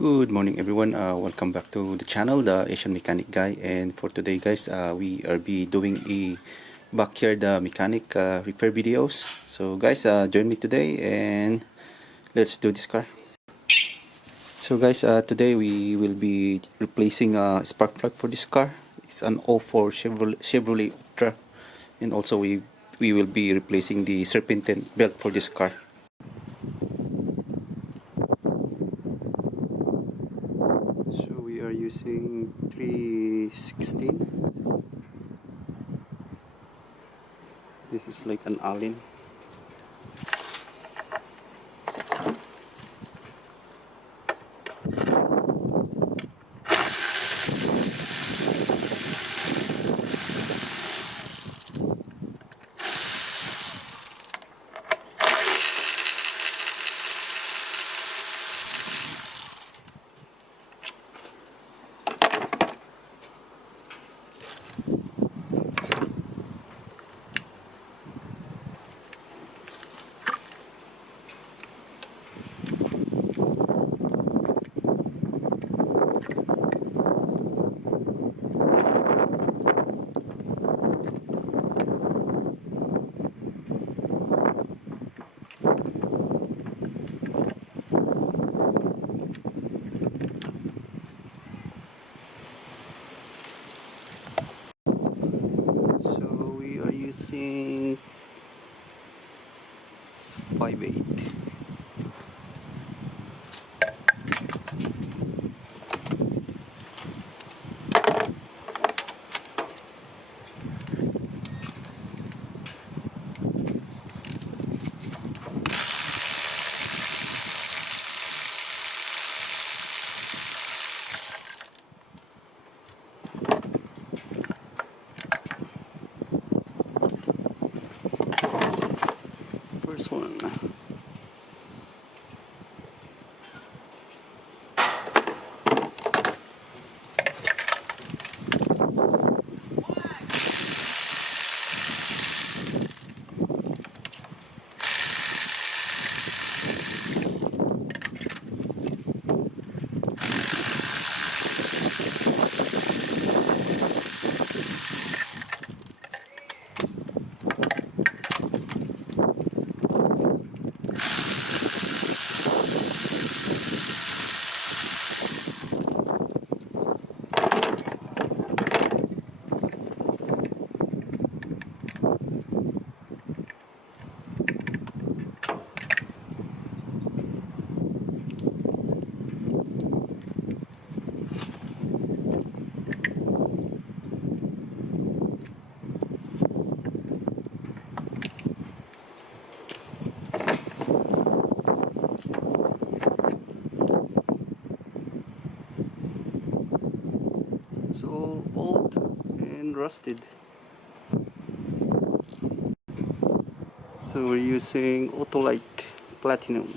Good morning everyone, welcome back to the channel, the Asian Mechanic Guy. And for today guys, we are be doing a backyard mechanic repair videos. So guys, join me today and let's do this car. So guys, today we will be replacing a spark plug for this car. It's an 04 Chevrolet Optra. And also we will be replacing the serpentine belt for this car. So we are using 316. This is like an Allen. So we are using 5/8. First one. It's all old and rusted. So we're using Autolite Platinum.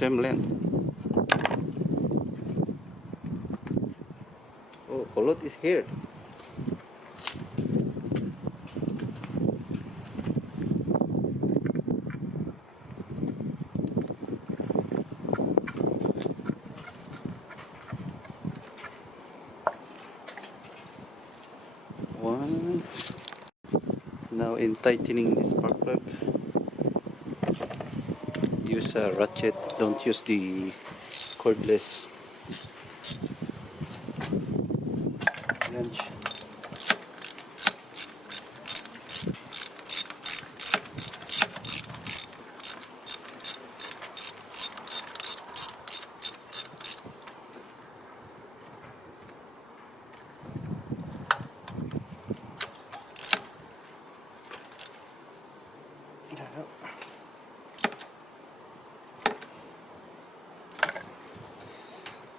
Same length. Oh, a lot is here. One. Now in tightening this spark plug, use a ratchet. Don't use the cordless wrench.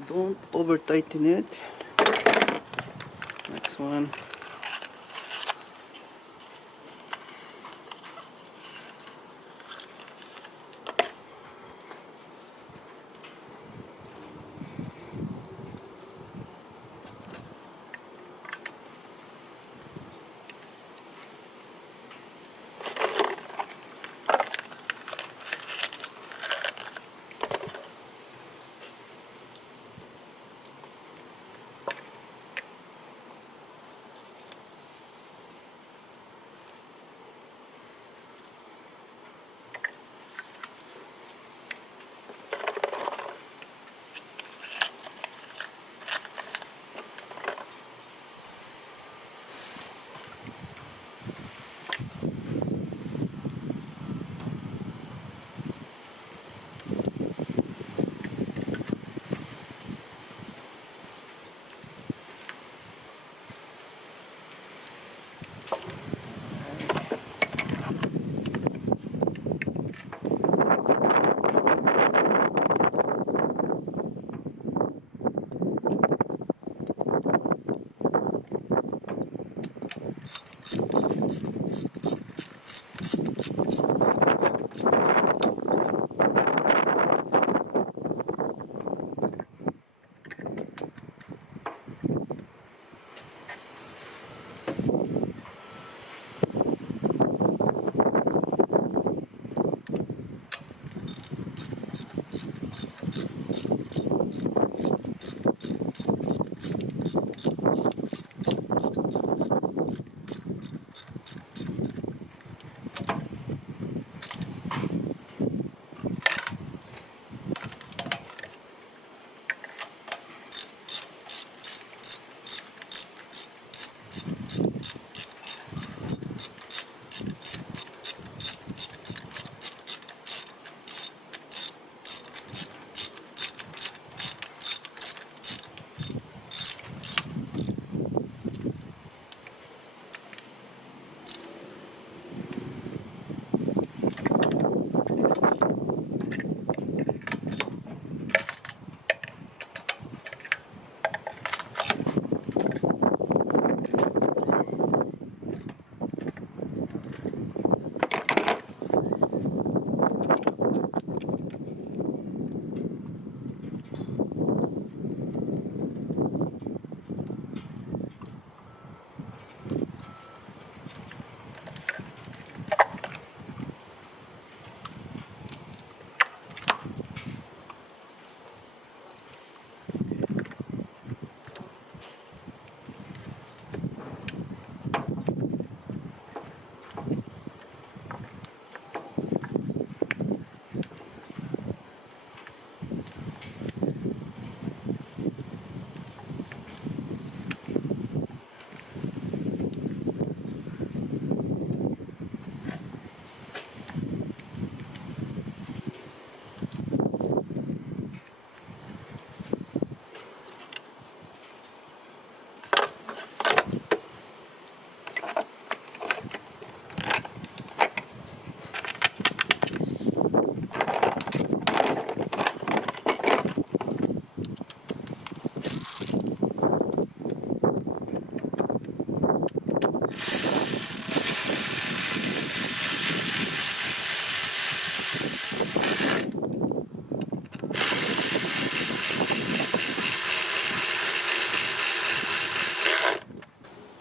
Don't over tighten it. Next one.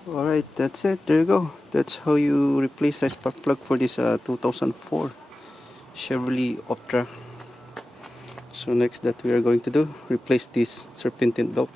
Alright, that's it. There you go. That's how you replace a spark plug for this 2004 Chevy Optra. So next that we are going to do, replace this serpentine belt.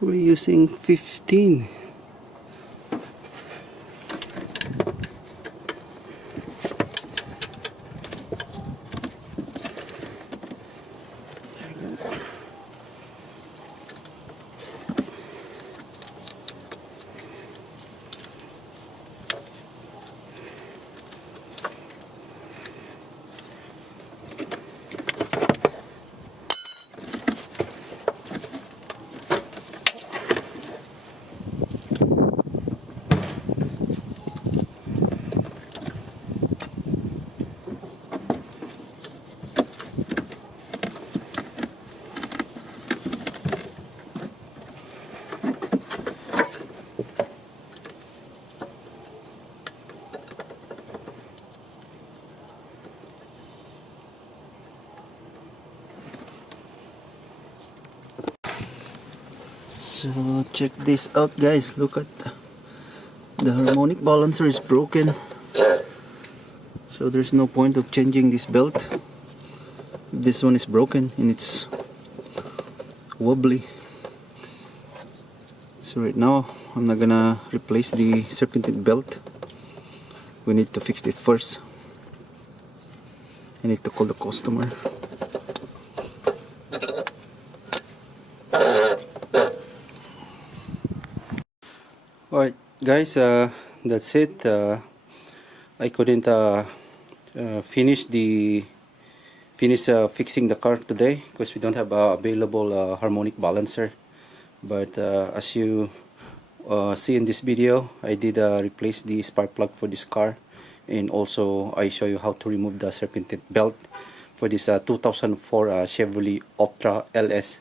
We're using 15. So check this out, guys. Look at the harmonic balancer is broken. So there's no point of changing this belt. This one is broken and it's wobbly. So right now I'm not gonna replace the serpentine belt. We need to fix this first. I need to call the customer. Alright guys, that's it. I couldn't finish fixing the car today because we don't have available harmonic balancer. But as you see in this video, I did replace the spark plug for this car, and also I show you how to remove the serpentine belt for this 2004 Chevrolet Optra LS.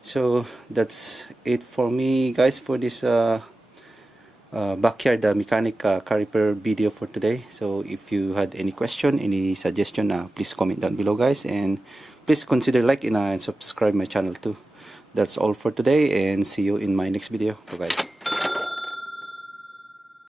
So that's it for me, guys, for this backyard mechanic car repair video for today. So if you had any question, any suggestion, please comment down below, guys, and please consider liking and subscribe my channel too. That's all for today, and see you in my next video. Bye bye.